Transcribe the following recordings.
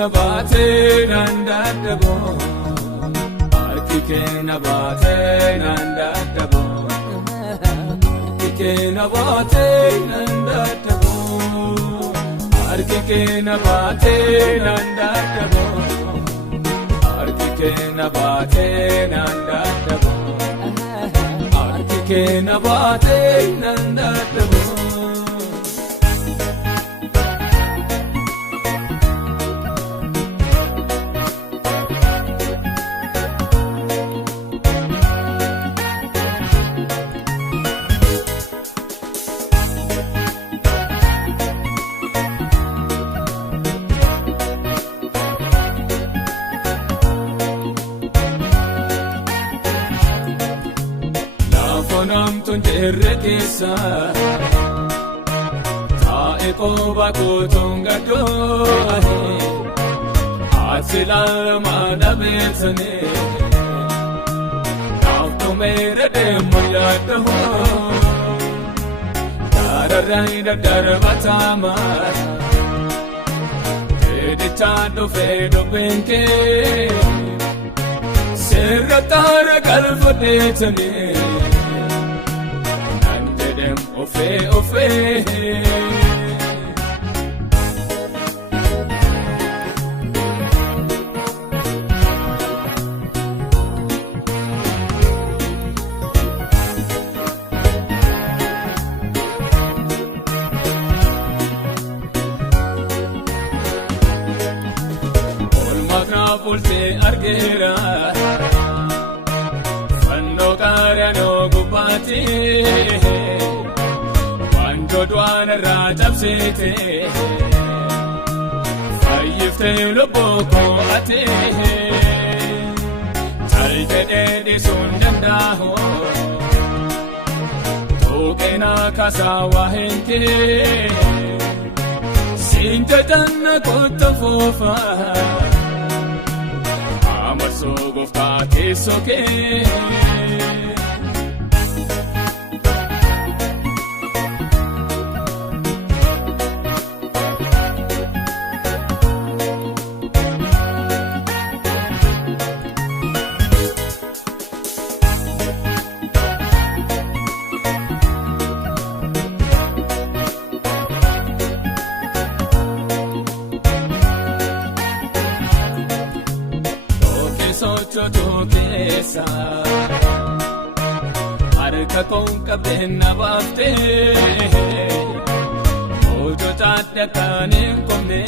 na baate nandadabo harki kee na baate nandadabo harki kee na baate nandadabo harki kee na baate nandadabo harki kee na baate nandadabo harki kee na baate nandadabo Namtun terrekesa tae koba kotonga dohe atila madabetsane afto mere demoyado dararaida darbatama editado fedo benke serratara kalfodetane ofe olmakna volte argera fanno carano gubati Dodwana rajabsete Fayyifte luboko ate Taltede di sundandaho Tokena kasawa henke Sintatanna kota fofa Amaso gofta kesoke Tokesa harka konka benna bafte ojo tatta kanin komme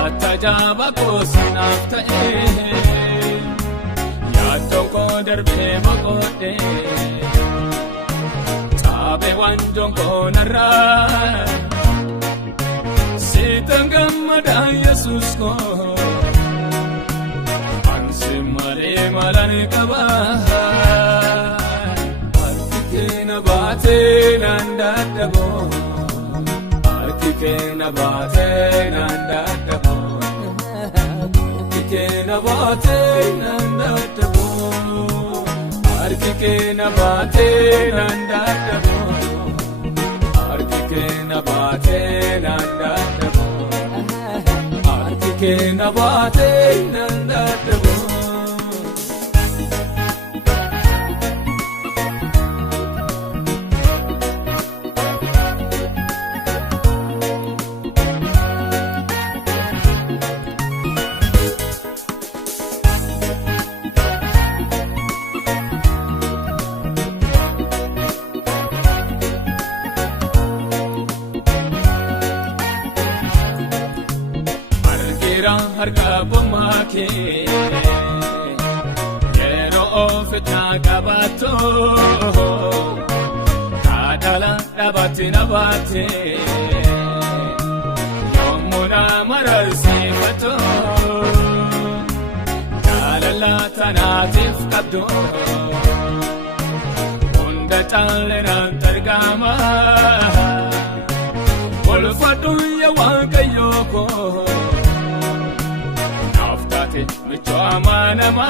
atajaba kosinafta ya toko darbe magode tabe wanjon konara sitangamada yesus ko Mare malane kaba harki kee na baate nandadabo harki kee na baate nandadabo harki kee na baate nandadabo harki kee na baate nandadabo harki kee na baate nandadabo harki kee na baate nandadabo harka bomake yero ofita gabato kadala dabate nabate yomuna marasi fato dalala tanatif kabdo unda talena targama wolfatu yawakayoko Michwa manama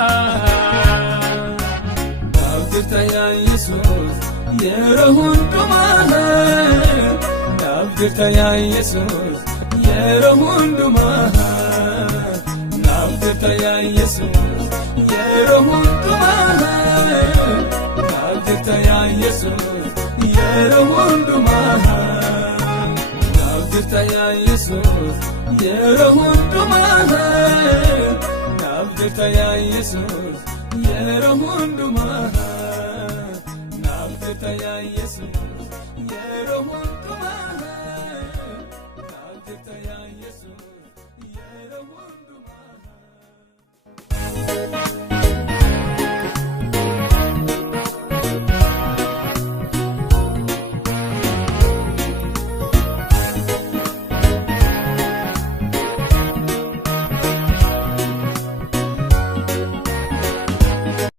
Nafdirta ya Jesus Yero huntuma Nafdirta ya Jesus yeroo hundumaa naaf jirta yaa Yesuus yeroo hundumaa naaf jirta yaa Yesuus yeroo hundumaa naaf jirta yaa Yesuus yeroo hundumaa naaf jirta yaa Yesuus yeroo hundumaa naaf jirta yaa Yesuus yeroo hundumaa